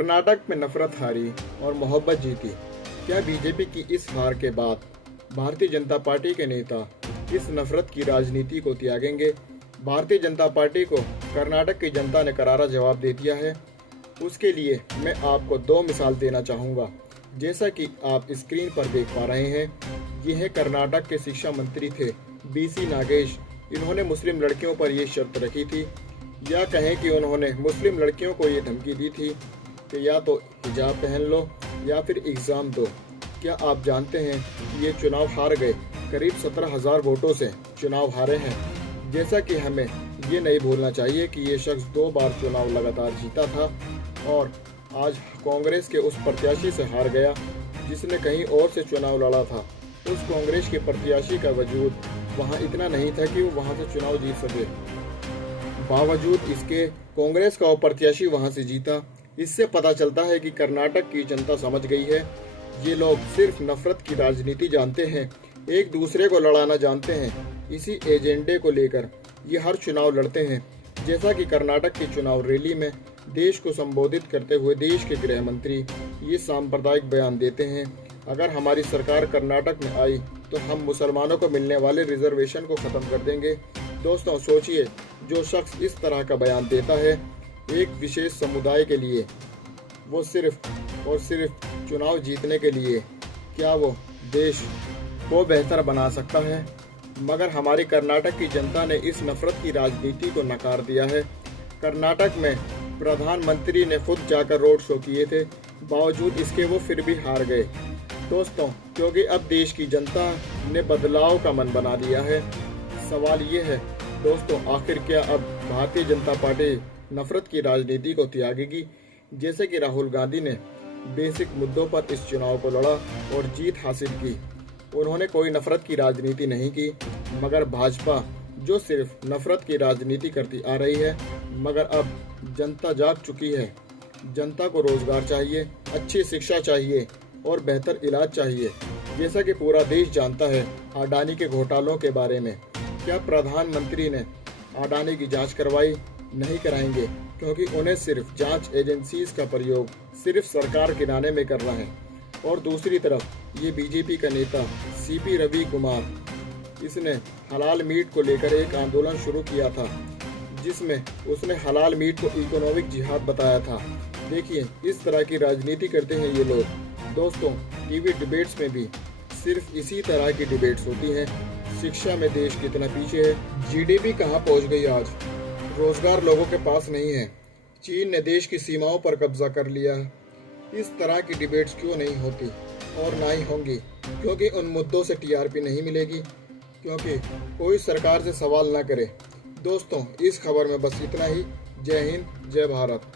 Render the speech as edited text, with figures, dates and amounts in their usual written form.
कर्नाटक में नफरत हारी और मोहब्बत जीती। क्या बीजेपी की इस हार के बाद भारतीय जनता पार्टी के नेता इस नफरत की राजनीति को त्यागेंगे? भारतीय जनता पार्टी को कर्नाटक की जनता ने करारा जवाब दे दिया है। उसके लिए मैं आपको दो मिसाल देना चाहूँगा। जैसा कि आप स्क्रीन पर देख पा रहे हैं, यह कर्नाटक के शिक्षा मंत्री थे BC नागेश। इन्होंने मुस्लिम लड़कियों पर यह शर्त रखी थी, या कहें कि उन्होंने मुस्लिम लड़कियों को ये धमकी दी थी कि या तो हिजाब पहन लो या फिर एग्ज़ाम दो। क्या आप जानते हैं कि ये चुनाव हार गए? करीब 17,000 वोटों से चुनाव हारे हैं। जैसा कि हमें ये नहीं भूलना चाहिए कि ये शख्स 2 बार चुनाव लगातार जीता था और आज कांग्रेस के उस प्रत्याशी से हार गया जिसने कहीं और से चुनाव लड़ा था। उस कांग्रेस के प्रत्याशी का वजूद वहाँ इतना नहीं था कि वो वहाँ से चुनाव जीत सके। बावजूद इसके कांग्रेस का प्रत्याशी वहां से जीता। इससे पता चलता है कि कर्नाटक की जनता समझ गई है। ये लोग सिर्फ नफरत की राजनीति जानते हैं, एक दूसरे को लड़ाना जानते हैं। इसी एजेंडे को लेकर ये हर चुनाव लड़ते हैं। जैसा कि कर्नाटक की चुनाव रैली में देश को संबोधित करते हुए देश के गृह मंत्री ये सांप्रदायिक बयान देते हैं, अगर हमारी सरकार कर्नाटक में आई तो हम मुसलमानों को मिलने वाले रिजर्वेशन को ख़त्म कर देंगे। दोस्तों सोचिए, जो शख्स इस तरह का बयान देता है एक विशेष समुदाय के लिए, वो सिर्फ और सिर्फ चुनाव जीतने के लिए, क्या वो देश को बेहतर बना सकता है? मगर हमारी कर्नाटक की जनता ने इस नफरत की राजनीति को नकार दिया है। कर्नाटक में प्रधानमंत्री ने खुद जाकर रोड शो किए थे, बावजूद इसके वो फिर भी हार गए। दोस्तों, क्योंकि अब देश की जनता ने बदलाव का मन बना लिया है। सवाल ये है दोस्तों, आखिर क्या अब भारतीय जनता पार्टी नफरत की राजनीति को त्यागेगी? जैसे कि राहुल गांधी ने बेसिक मुद्दों पर इस चुनाव को लड़ा और जीत हासिल की। उन्होंने कोई नफरत की राजनीति नहीं की। मगर भाजपा जो सिर्फ नफरत की राजनीति करती आ रही है, मगर अब जनता जाग चुकी है। जनता को रोजगार चाहिए, अच्छी शिक्षा चाहिए और बेहतर इलाज चाहिए। जैसा कि पूरा देश जानता है अडानी के घोटालों के बारे में, क्या प्रधानमंत्री ने अडानी की जांच करवाई? नहीं कराएंगे, क्योंकि उन्हें सिर्फ जांच एजेंसीज का प्रयोग सिर्फ सरकार गिराने में करना है। और दूसरी तरफ ये बीजेपी का नेता CP रवि कुमार, इसने हलाल मीट को लेकर एक आंदोलन शुरू किया था, जिसमें उसने हलाल मीट को इकोनॉमिक जिहाद बताया था। देखिए, इस तरह की राजनीति करते हैं ये लोग। दोस्तों, टीवी डिबेट्स में भी सिर्फ इसी तरह की डिबेट्स होती हैं। शिक्षा में देश कितना पीछे है, GDP कहाँ पहुँच गई आज, रोजगार लोगों के पास नहीं है, चीन ने देश की सीमाओं पर कब्जा कर लिया। इस तरह की डिबेट्स क्यों नहीं होती और ना ही होंगी? क्योंकि उन मुद्दों से TRP नहीं मिलेगी, क्योंकि कोई सरकार से सवाल ना करे। दोस्तों, इस खबर में बस इतना ही। जय हिंद, जय भारत।